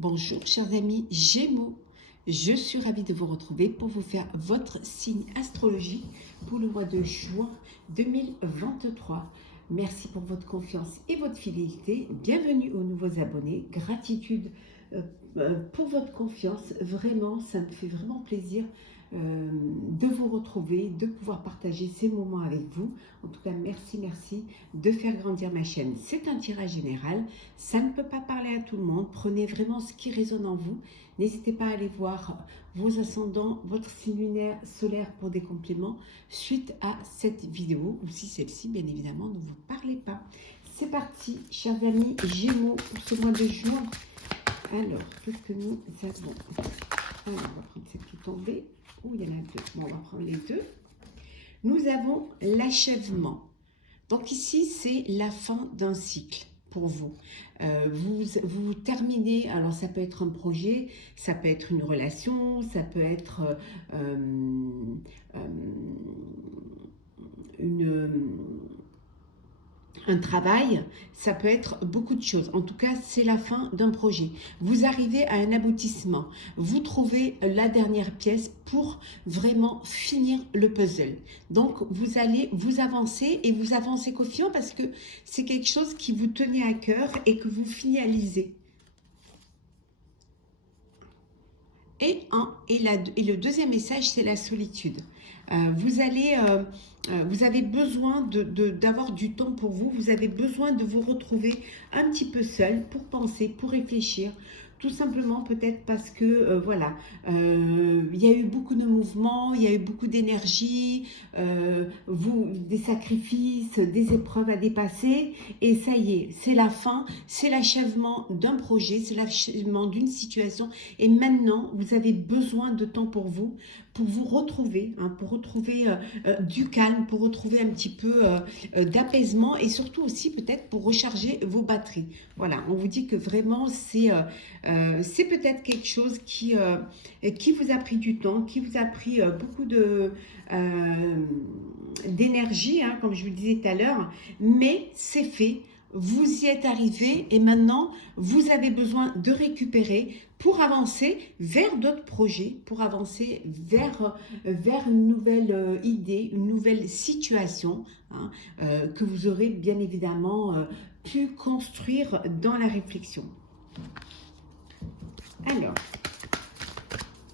Bonjour chers amis Gémeaux, je suis ravie de vous retrouver pour vous faire votre signe astrologique pour le mois de juin 2023. Merci pour votre confiance et votre fidélité. Bienvenue aux nouveaux abonnés. Gratitude pour votre confiance. Vraiment, ça me fait vraiment plaisir de vous retrouver, de pouvoir partager ces moments avec vous. En tout cas, merci de faire grandir ma chaîne. C'est un tirage général, ça ne peut pas parler à tout le monde. Prenez vraiment ce qui résonne en vous. N'hésitez pas à aller voir vos ascendants, votre signe lunaire, solaire pour des compléments suite à cette vidéo, ou si celle-ci, bien évidemment, ne vous parlez pas. C'est parti, chers amis Gémeaux, pour ce mois de juin. Alors, qu'est-ce que nous avons? Alors, on va prendre celle qui est tombée. Oh, il y en a deux. Bon, on va prendre les deux. Nous avons l'achèvement. Donc ici, c'est la fin d'un cycle pour vous. Vous terminez, alors ça peut être un projet, ça peut être une relation, ça peut être un travail, ça peut être beaucoup de choses. En tout cas, c'est la fin d'un projet. Vous arrivez à un aboutissement. Vous trouvez la dernière pièce pour vraiment finir le puzzle. Donc, vous allez vous avancer et vous avancez confiant parce que c'est quelque chose qui vous tenait à cœur et que vous finalisez. Et le deuxième message, c'est la solitude. Vous avez besoin d'avoir du temps pour vous. Vous avez besoin de vous retrouver un petit peu seul pour penser, pour réfléchir. Tout simplement peut-être parce que, voilà, il y a eu beaucoup de mouvements, il y a eu beaucoup d'énergie, des sacrifices, des épreuves à dépasser. Et ça y est, c'est la fin, c'est l'achèvement d'un projet, c'est l'achèvement d'une situation. Et maintenant, vous avez besoin de temps pour vous retrouver, hein, pour retrouver du calme, pour retrouver un petit peu d'apaisement et surtout aussi peut-être pour recharger vos batteries. Voilà, on vous dit que vraiment c'est peut-être quelque chose qui vous a pris du temps, qui vous a pris beaucoup d'énergie, hein, comme je vous le disais tout à l'heure, mais c'est fait. Vous y êtes arrivé et maintenant, vous avez besoin de récupérer pour avancer vers d'autres projets, pour avancer vers une nouvelle idée, une nouvelle situation, hein, que vous aurez bien évidemment pu construire dans la réflexion. Alors,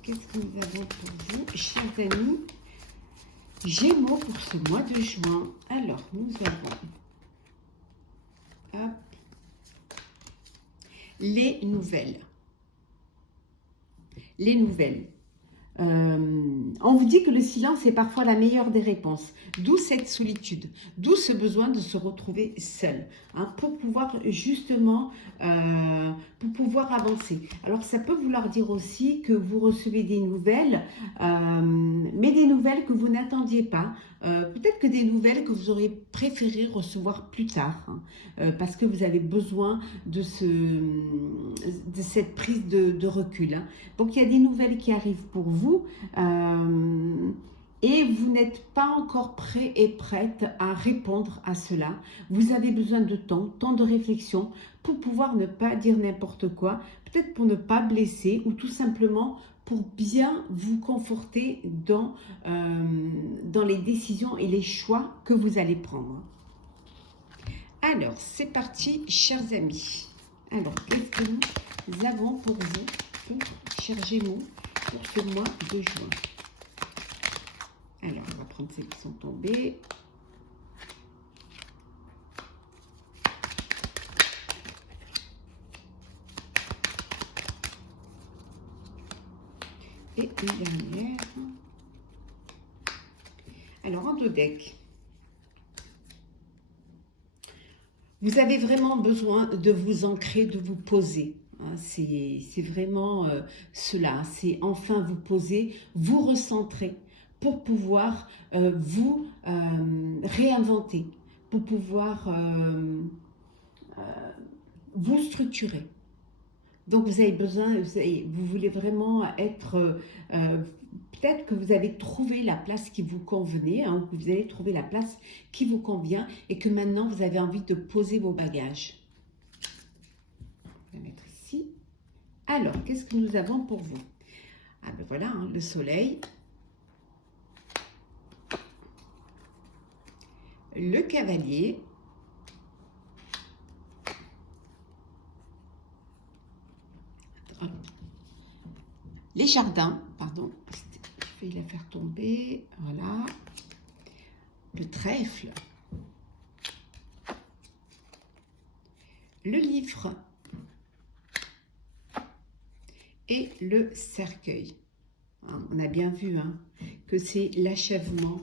qu'est-ce que nous avons pour vous, chers amis Gémeaux, pour ce mois de juin? Alors, nous avons... Hop, les nouvelles. Les nouvelles. On vous dit que le silence est parfois la meilleure des réponses, d'où cette solitude, d'où ce besoin de se retrouver seul, hein, pour pouvoir justement, pour pouvoir avancer. Alors ça peut vouloir dire aussi que vous recevez des nouvelles, mais des nouvelles que vous n'attendiez pas, peut-être que des nouvelles que vous auriez préféré recevoir plus tard, hein, parce que vous avez besoin de cette prise de recul, hein. Donc il y a des nouvelles qui arrivent pour vous, et vous n'êtes pas encore prêt et prête à répondre à cela. Vous avez besoin de temps de réflexion pour pouvoir ne pas dire n'importe quoi, peut-être pour ne pas blesser ou tout simplement pour bien vous conforter dans les décisions et les choix que vous allez prendre. Alors, c'est parti, chers amis. Alors, qu'est-ce que nous avons pour vous, chers Gémeaux, pour ce mois de juin? Alors, on va prendre celles qui sont tombées. Et une dernière. Alors, en deux decks. Vous avez vraiment besoin de vous ancrer, de vous poser. Hein, c'est vraiment cela. C'est enfin vous poser, vous recentrer pour pouvoir vous réinventer, pour pouvoir vous structurer. Donc vous avez besoin, vous voulez vraiment être, peut-être que vous avez trouvé la place qui vous convenait, hein, que vous avez trouvé la place qui vous convient et que maintenant vous avez envie de poser vos bagages. Je vais mettre ici Alors, qu'est-ce que nous avons pour vous? Ah ben voilà, hein, le soleil, le cavalier, les jardins, pardon, je vais la faire tomber, voilà, le trèfle, le livre et le cercueil. On a bien vu hein, que c'est l'achèvement,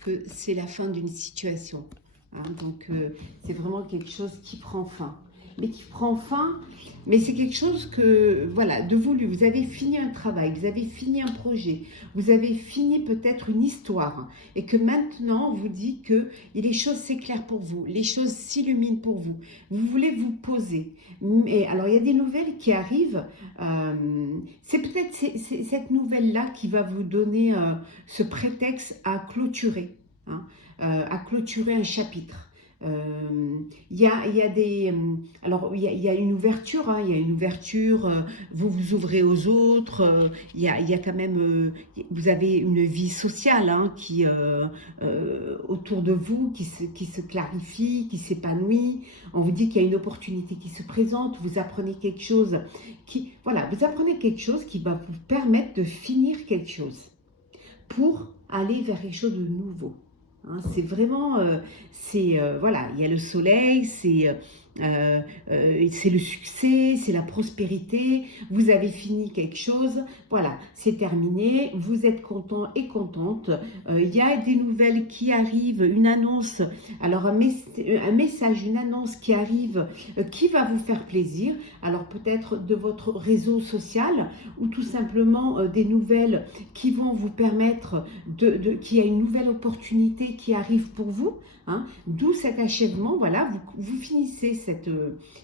que c'est la fin d'une situation. Hein, donc, c'est vraiment quelque chose qui prend fin. Mais qui prend fin, mais c'est quelque chose que, voilà, de voulu. Vous avez fini un travail, vous avez fini un projet, vous avez fini peut-être une histoire. Et que maintenant, on vous dit que les choses s'éclairent pour vous, les choses s'illuminent pour vous. Vous voulez vous poser. Mais, alors, il y a des nouvelles qui arrivent. C'est peut-être cette nouvelle-là qui va vous donner ce prétexte à clôturer. Hein, à clôturer un chapitre. Il y a des... Alors, il y a une ouverture, hein, il y a une ouverture, vous vous ouvrez aux autres, il y a quand même... vous avez une vie sociale hein, qui, autour de vous, qui se clarifie, qui s'épanouit. On vous dit qu'il y a une opportunité qui se présente, vous apprenez quelque chose qui... Voilà, vous apprenez quelque chose qui va vous permettre de finir quelque chose pour aller vers quelque chose de nouveau. Hein, c'est vraiment, voilà, il y a le soleil, c'est le succès, c'est la prospérité, vous avez fini quelque chose, voilà, c'est terminé, vous êtes content et contente, il y a des nouvelles qui arrivent, une annonce, alors un message, une annonce qui arrive, qui va vous faire plaisir, alors peut-être de votre réseau social, ou tout simplement des nouvelles qui vont vous permettre qu'il y a une nouvelle opportunité qui arrive pour vous, hein, d'où cet achèvement, voilà, vous finissez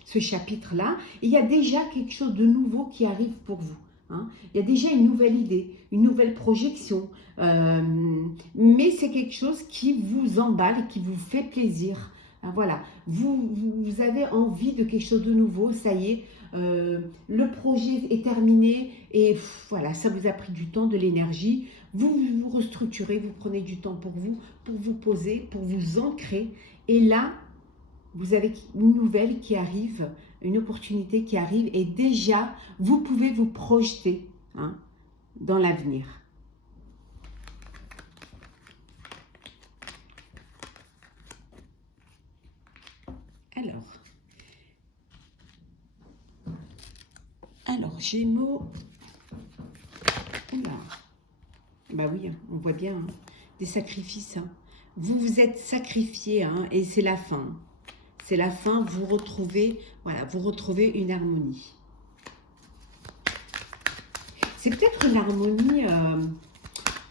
ce chapitre-là, et il y a déjà quelque chose de nouveau qui arrive pour vous. Hein. Il y a déjà une nouvelle idée, une nouvelle projection, mais c'est quelque chose qui vous emballe, qui vous fait plaisir. Hein, voilà, vous avez envie de quelque chose de nouveau, ça y est, le projet est terminé et voilà, ça vous a pris du temps, de l'énergie. Vous vous restructurez, vous prenez du temps pour vous poser, pour vous ancrer. Et là, vous avez une nouvelle qui arrive, une opportunité qui arrive et déjà, vous pouvez vous projeter hein, dans l'avenir. Alors Gémeaux, oula. Bah oui, on voit bien, hein, des sacrifices. Hein. Vous vous êtes sacrifié hein, et c'est la fin. C'est la fin, vous retrouvez, voilà, vous retrouvez une harmonie. C'est peut-être une harmonie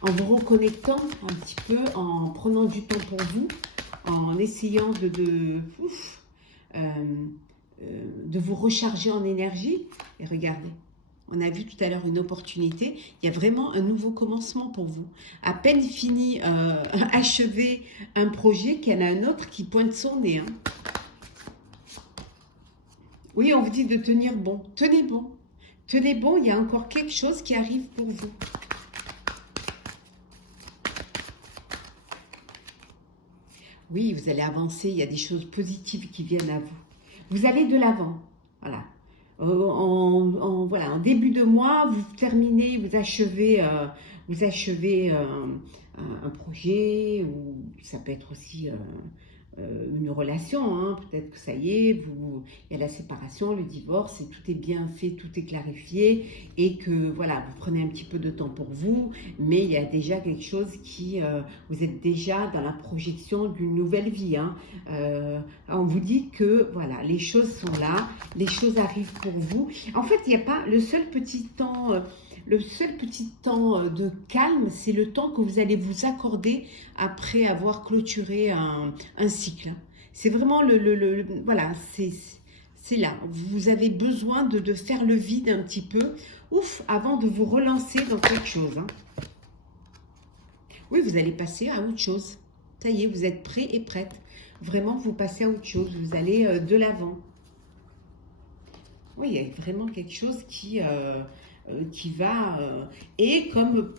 en vous reconnectant un petit peu, en prenant du temps pour vous, en essayant de vous recharger en énergie. Et regardez. On a vu tout à l'heure une opportunité. Il y a vraiment un nouveau commencement pour vous. À peine fini, achevé un projet, qu'il y en a un autre qui pointe son nez. Hein. Oui, on vous dit de tenir bon. Tenez bon. Tenez bon, il y a encore quelque chose qui arrive pour vous. Oui, vous allez avancer. Il y a des choses positives qui viennent à vous. Vous allez de l'avant. Voilà. Voilà, en début de mois, vous terminez, vous achevez un projet, ou ça peut être aussi une relation, hein. Peut-être que ça y est, il y a la séparation, le divorce, et tout est bien fait, tout est clarifié, et que voilà, vous prenez un petit peu de temps pour vous, mais il y a déjà quelque chose qui, vous êtes déjà dans la projection d'une nouvelle vie. Hein. On vous dit que voilà, les choses sont là, les choses arrivent pour vous. En fait, il n'y a pas le seul petit temps. Le seul petit temps de calme, c'est le temps que vous allez vous accorder après avoir clôturé un cycle. C'est vraiment voilà, c'est là. Vous avez besoin de faire le vide un petit peu, ouf, avant de vous relancer dans quelque chose. Hein. Oui, vous allez passer à autre chose. Ça y est, vous êtes prêt et prête. Vraiment, vous passez à autre chose. Vous allez de l'avant. Oui, il y a vraiment quelque chose qui va... et comme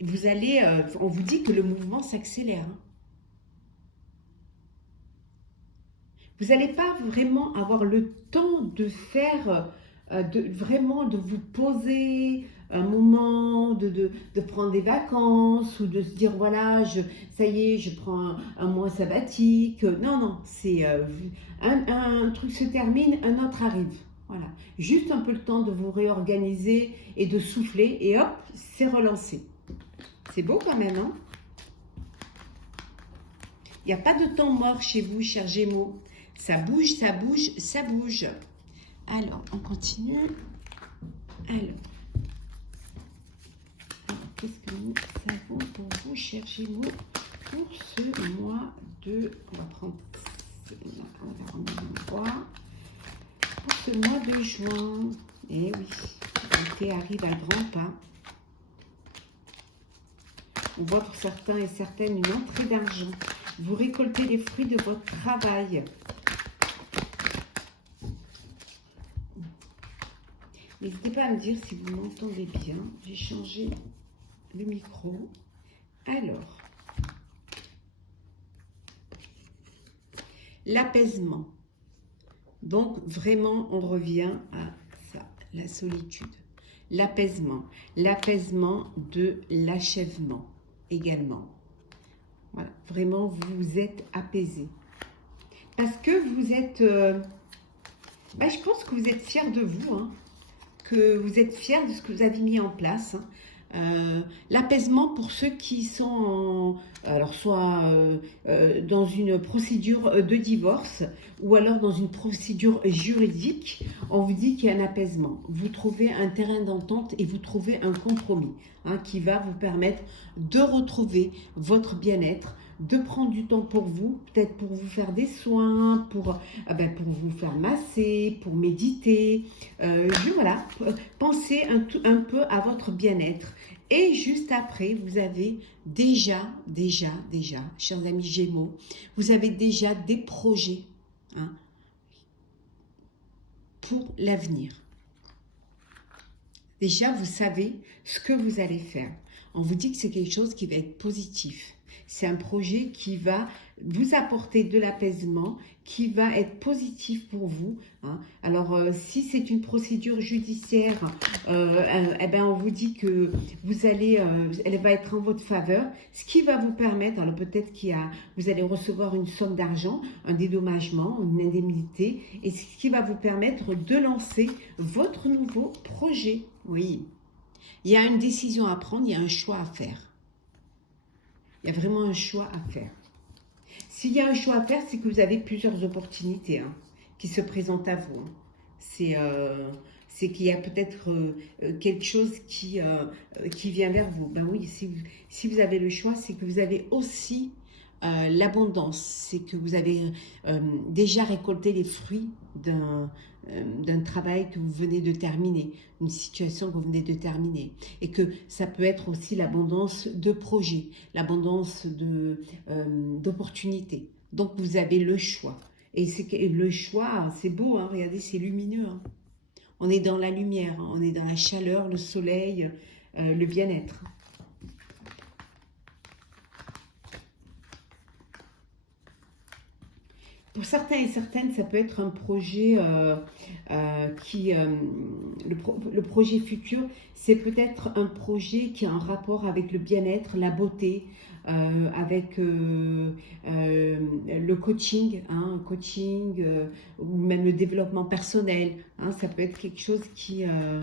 vous allez... on vous dit que le mouvement s'accélère. Hein. Vous n'allez pas vraiment avoir le temps de faire, vraiment de vous poser un moment, de prendre des vacances ou de se dire voilà, ça y est, je prends un mois sabbatique. Non, non, c'est un truc se termine, un autre arrive. Voilà, juste un peu le temps de vous réorganiser et de souffler et hop, c'est relancé. C'est beau quand même, hein? Il n'y a pas de temps mort chez vous, chers Gémeaux. Ça bouge, ça bouge, ça bouge. Alors, on continue. Alors qu'est-ce que nous savons pour vous, chers Gémeaux, pour ce mois de... On va prendre... On va remettre le droit. Pour ce mois de juin. Eh oui, l'été arrive à grands pas. On voit pour certains et certaines une entrée d'argent. Vous récoltez les fruits de votre travail. N'hésitez pas à me dire si vous m'entendez bien. J'ai changé le micro. Alors, l'apaisement. Donc, vraiment, on revient à ça, la solitude. L'apaisement. L'apaisement de l'achèvement également. Voilà, vraiment, vous êtes apaisé. Parce que vous êtes... je pense que vous êtes fiers de vous, hein, que vous êtes fiers de ce que vous avez mis en place. L'apaisement pour ceux qui sont alors soit dans une procédure de divorce ou alors dans une procédure juridique, on vous dit qu'il y a un apaisement. Vous trouvez un terrain d'entente et vous trouvez un compromis qui va vous permettre de retrouver votre bien-être, de prendre du temps pour vous, peut-être pour vous faire des soins, pour vous faire masser, pour méditer. Voilà, pensez un peu à votre bien-être. Et juste après, vous avez déjà, chers amis Gémeaux, vous avez déjà des projets pour l'avenir. Déjà, vous savez ce que vous allez faire. On vous dit que c'est quelque chose qui va être positif. C'est un projet qui va vous apporter de l'apaisement, qui va être positif pour vous. Alors, si c'est une procédure judiciaire, on vous dit que vous allez, elle va être en votre faveur, ce qui va vous permettre, alors peut-être vous allez recevoir une somme d'argent, un dédommagement, une indemnité, et ce qui va vous permettre de lancer votre nouveau projet. Oui, il y a une décision à prendre, il y a un choix à faire. Il y a vraiment un choix à faire. S'il y a un choix à faire, c'est que vous avez plusieurs opportunités qui se présentent à vous. C'est qu'il y a peut-être quelque chose qui vient vers vous. Ben oui, si vous avez le choix, c'est que vous avez aussi l'abondance. C'est que vous avez déjà récolté les fruits d'un travail que vous venez de terminer, une situation que vous venez de terminer. Et que ça peut être aussi l'abondance de projets, l'abondance d'opportunités. Donc vous avez le choix. Et le choix, c'est beau, regardez, c'est lumineux. On est dans la lumière, on est dans la chaleur, le soleil, le bien-être. Pour certains et certaines, ça peut être un projet le projet futur, c'est peut-être un projet qui a un rapport avec le bien-être, la beauté, avec le coaching, ou même le développement personnel. Ça peut être quelque chose qui a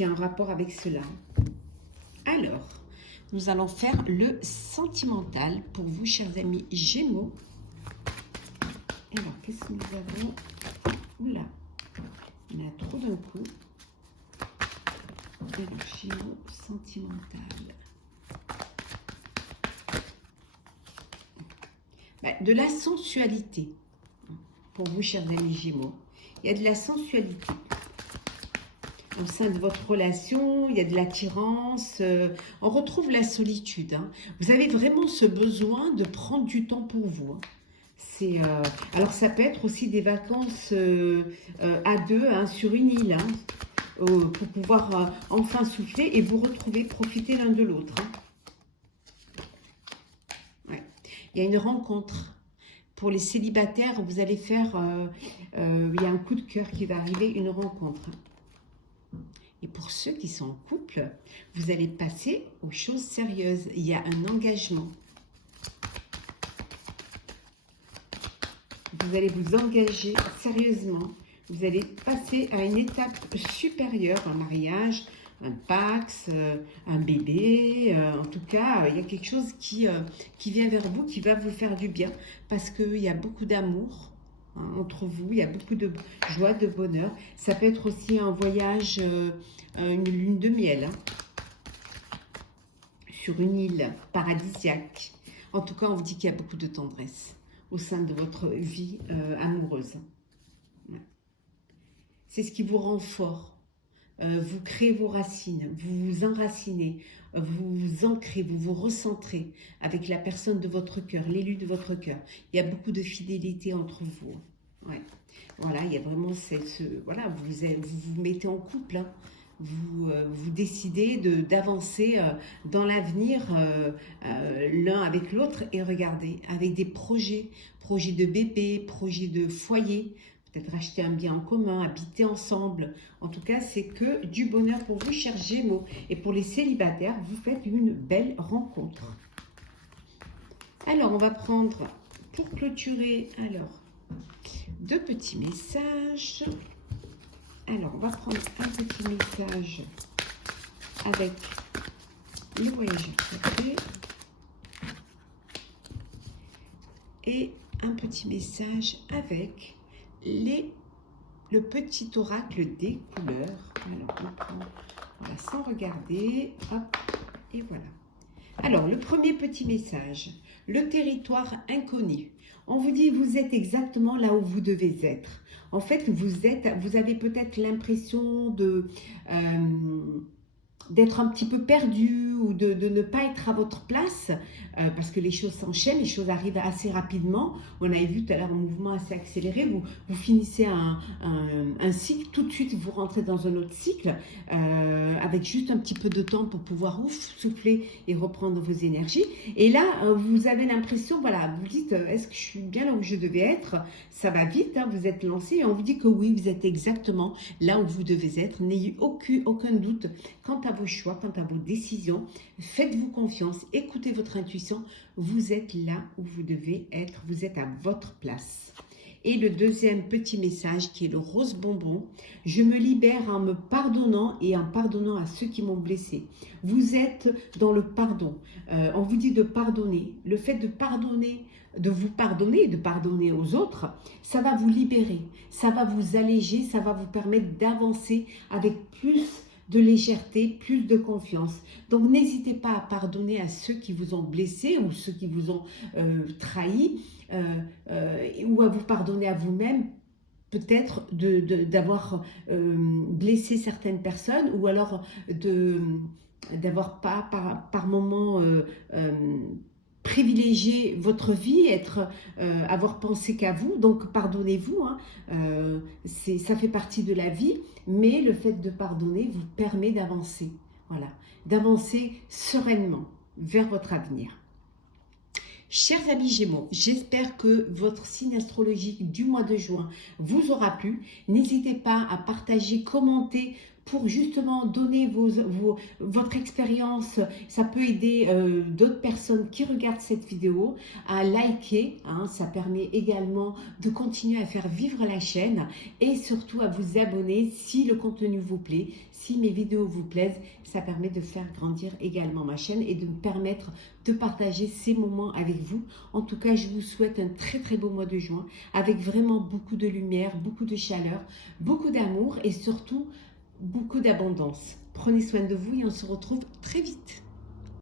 un rapport avec cela. Alors, nous allons faire le sentimental pour vous, chers amis Gémeaux. Alors, qu'est-ce que nous avons? Oula, il y en a trop d'un coup. Alors, Gémeaux sentimental. De la sensualité. Pour vous, chers amis Gémeaux. Il y a de la sensualité. Au sein de votre relation, il y a de l'attirance. On retrouve la solitude. Vous avez vraiment ce besoin de prendre du temps pour vous. Alors ça peut être aussi des vacances à deux, hein, sur une île, hein, pour pouvoir enfin souffler et vous retrouver, profiter l'un de l'autre. Hein. Ouais. Il y a une rencontre. Pour les célibataires, vous allez faire, il y a un coup de cœur qui va arriver, une rencontre. Et pour ceux qui sont en couple, vous allez passer aux choses sérieuses. Il y a un engagement. Vous allez vous engager sérieusement. Vous allez passer à une étape supérieure, un mariage, un Pax, un bébé. En tout cas, il y a quelque chose qui vient vers vous, qui va vous faire du bien. Parce qu'il y a beaucoup d'amour, hein, entre vous. Il y a beaucoup de joie, de bonheur. Ça peut être aussi un voyage, une lune de miel, hein, sur une île paradisiaque. En tout cas, on vous dit qu'il y a beaucoup de tendresse au sein de votre vie amoureuse. Ouais. C'est ce qui vous rend fort. Vous créez vos racines, vous vous enracinez, vous vous ancrez, vous vous recentrez avec la personne de votre cœur, l'élu de votre cœur. Il y a beaucoup de fidélité entre vous. Ouais. Voilà, il y a vraiment voilà, vous vous mettez en couple, hein. Vous décidez d'avancer dans l'avenir l'un avec l'autre et regardez, avec des projets de bébé, projets de foyer, peut-être acheter un bien en commun, habiter ensemble. En tout cas, c'est que du bonheur pour vous, chers Gémeaux. Et pour les célibataires, vous faites une belle rencontre. Alors, on va prendre, pour clôturer, alors, 2 petits messages. Alors, on va prendre un petit message avec le voyageur sacré et un petit message avec le petit oracle des couleurs. Alors, on prend, voilà, sans regarder, hop, et voilà. Alors, le premier petit message, le territoire inconnu. On vous dit, vous êtes exactement là où vous devez être. En fait, vous avez peut-être l'impression d'être un petit peu perdu ou de ne pas être à votre place parce que les choses s'enchaînent, les choses arrivent assez rapidement. On avait vu tout à l'heure un mouvement assez accéléré. Vous finissez un cycle, tout de suite vous rentrez dans un autre cycle avec juste un petit peu de temps pour pouvoir souffler et reprendre vos énergies. Et là, vous avez l'impression, voilà, vous dites, est-ce que je suis bien là où je devais être? Ça va vite, hein, vous êtes lancé et on vous dit que oui, vous êtes exactement là où vous devez être. N'ayez aucun doute quant à vos choix, quant à vos décisions. Faites-vous confiance, écoutez votre intuition. Vous êtes là où vous devez être, vous êtes à votre place. Et le deuxième petit message qui est le rose bonbon, je me libère en me pardonnant et en pardonnant à ceux qui m'ont blessé. Vous êtes dans le pardon. On vous dit de pardonner. Le fait de pardonner, de vous pardonner et de pardonner aux autres, ça va vous libérer, ça va vous alléger, ça va vous permettre d'avancer avec plus de légèreté, plus de confiance. Donc n'hésitez pas à pardonner à ceux qui vous ont blessé ou ceux qui vous ont trahi ou à vous pardonner à vous-même peut-être d'avoir blessé certaines personnes ou alors d'avoir pas par moment privilégier votre vie, avoir pensé qu'à vous, donc pardonnez-vous, hein, ça fait partie de la vie, mais le fait de pardonner vous permet d'avancer, voilà, d'avancer sereinement vers votre avenir. Chers amis Gémeaux, j'espère que votre signe astrologique du mois de juin vous aura plu. N'hésitez pas à partager, commenter pour justement donner votre expérience. Ça peut aider d'autres personnes qui regardent cette vidéo à liker. Hein, ça permet également de continuer à faire vivre la chaîne et surtout à vous abonner si le contenu vous plaît, si mes vidéos vous plaisent. Ça permet de faire grandir également ma chaîne et de me permettre de partager ces moments avec vous. En tout cas, je vous souhaite un très beau mois de juin avec vraiment beaucoup de lumière, beaucoup de chaleur, beaucoup d'amour et surtout beaucoup d'abondance. Prenez soin de vous et on se retrouve très vite.